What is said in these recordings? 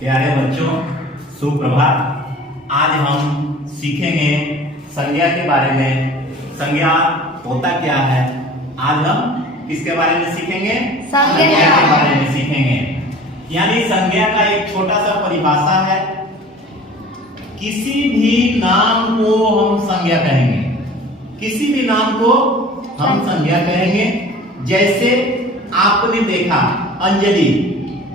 प्यारे बच्चों, सुप्रभात। आज हम सीखेंगे संज्ञा के बारे में। संज्ञा होता क्या है? आज हम किसके बारे में सीखेंगे? संज्ञा के बारे में सीखेंगे। यानी संज्ञा का एक छोटा सा परिभाषा है। किसी भी नाम को हम संज्ञा कहेंगे। किसी भी नाम को हम संज्ञा कहेंगे। जैसे आपने देखा अंजलि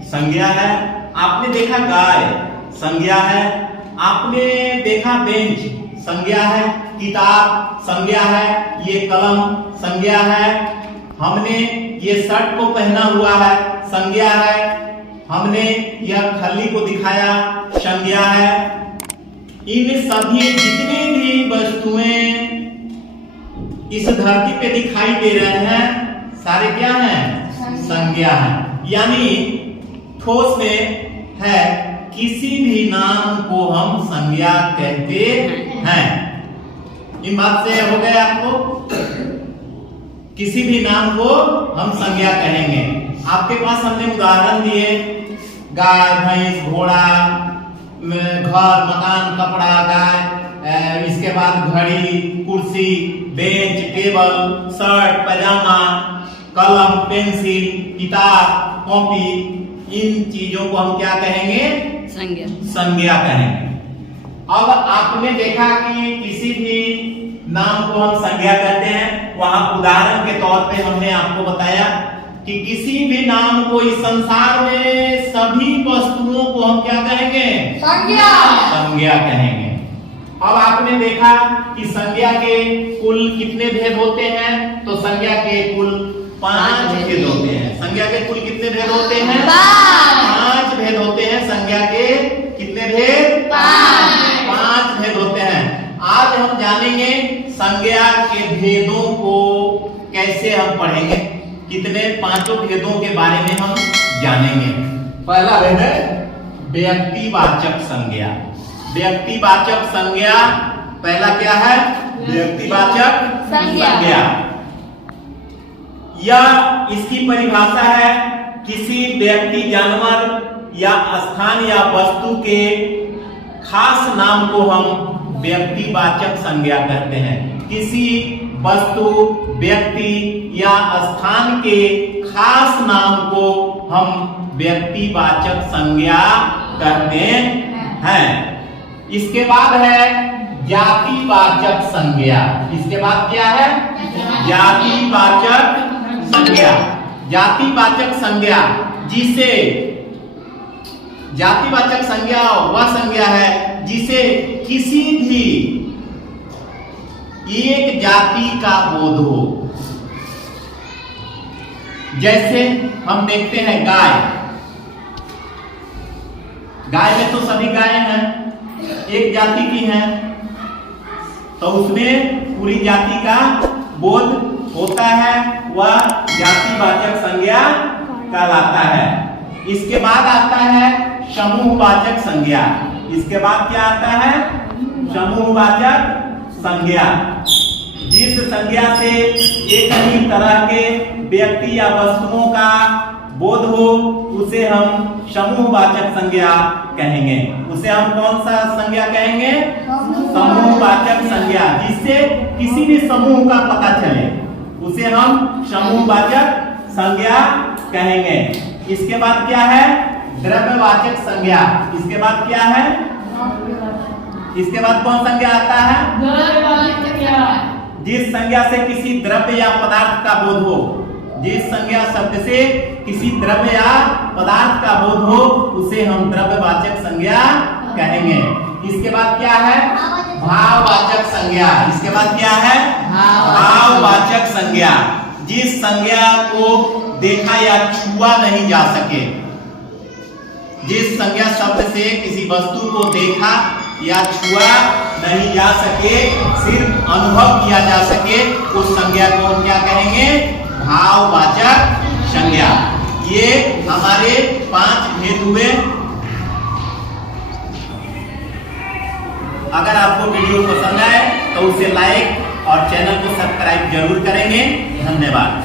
संज्ञा है, आपने देखा गाय संज्ञा है, आपने देखा बेंच संज्ञा है, किताब संज्ञा है, ये कलम संज्ञा है, हमने ये शर्ट को पहना हुआ है संज्ञा है, हमने यह खली को दिखाया संज्ञा है। इन सभी जितने भी वस्तुएं इस धरती पे दिखाई दे रहे हैं सारे क्या हैं? संज्ञा है। यानी ठोस में है किसी भी नाम को हम संज्ञा कहते हैं। इन बात से हो गया आपको? किसी भी नाम को हम संज्ञा कहेंगे। आपके पास हमने उदाहरण दिए, गाय, भैंस, घोड़ा, घर, मकान, कपड़ा, गाय, इसके बाद घड़ी, कुर्सी, बेंच, टेबल, शर्ट, पैजामा, कलम, पेंसिल, किताब, कॉपी, इन चीजों को हम क्या कहेंगे? संज्ञा कहेंगे। अब आपने देखा कि किसी भी नाम को हम संज्ञा कहते हैं। वहां उदाहरण के तौर पे हमने आपको बताया कि किसी भी नाम को इस संसार में सभी वस्तुओं को हम क्या कहेंगे? संज्ञा कहेंगे। अब आपने देखा कि संज्ञा के कुल कितने भेद होते हैं? तो संज्ञा के कुल 5 भेद होते हैं। संज्ञा के कुल कितने भेद होते हैं? 5 भेद होते हैं। संज्ञा के कितने भेद? 5 भेद होते हैं। आज हम जानेंगे संज्ञा के भेदों को कैसे हम पढ़ेंगे। कितने? 5 भेदों के बारे में हम जानेंगे। पहला भेद है व्यक्तिवाचक संज्ञा। व्यक्तिवाचक संज्ञा पहला क्या है? व्यक्तिवाचक संज्ञा। यह इसकी परिभाषा है किसी व्यक्ति, जानवर या स्थान या वस्तु के खास नाम को हम व्यक्तिवाचक संज्ञा कहते हैं। किसी वस्तु, व्यक्ति या स्थान के खास नाम को हम व्यक्तिवाचक संज्ञा कहते हैं। इसके बाद है जातिवाचक संज्ञा। इसके बाद क्या है? जातिवाचक संज्ञा। जातिवाचक संज्ञा जिसे जातिवाचक संज्ञा वह संज्ञा है जिसे किसी भी एक जाति का बोध हो। जैसे हम देखते हैं गाय। गाय में तो सभी गायें हैं, एक जाति की हैं, तो उसमें पूरी जाति का बोध होता है, वह जातिवाचक संज्ञा कहलाता है। इसके बाद आता है समूहवाचक संज्ञा। इसके बाद क्या आता है? समूहवाचक संज्ञा। जिस संज्ञा से एक ही तरह के व्यक्ति या वस्तुओं का बोध हो उसे हम समूहवाचक संज्ञा कहेंगे। उसे हम कौन सा संज्ञा कहेंगे? समूहवाचक संज्ञा। जिससे किसी भी समूह का पता चले उसे हम समूहवाचक संज्ञा कहेंगे। इसके बाद क्या है? द्रव्यवाचक संज्ञा। इसके बाद क्या है? इसके बाद कौन संज्ञा आता है? जिस संज्ञा से किसी द्रव्य या पदार्थ का बोध हो। जिस संज्ञा शब्द से किसी द्रव्य या पदार्थ का बोध हो उसे हम द्रव्यवाचक संज्ञा कहेंगे। इसके बाद क्या है? भाववाचक संज्ञा। इसके बाद क्या है? भाववाचक संज्ञा। जिस संज्ञा को देखा या छुआ नहीं जा सके। जिस संज्ञा शब्द से किसी वस्तु को देखा या छुआ नहीं जा सके, सिर्फ अनुभव किया जा सके, उस संज्ञा को हम क्या कहेंगे? भाववाचक संज्ञा। ये हमारे 5 भेद हुए। अगर आपको वीडियो पसंद आए तो उसे लाइक और चैनल को सब्सक्राइब जरूर करेंगे। धन्यवाद।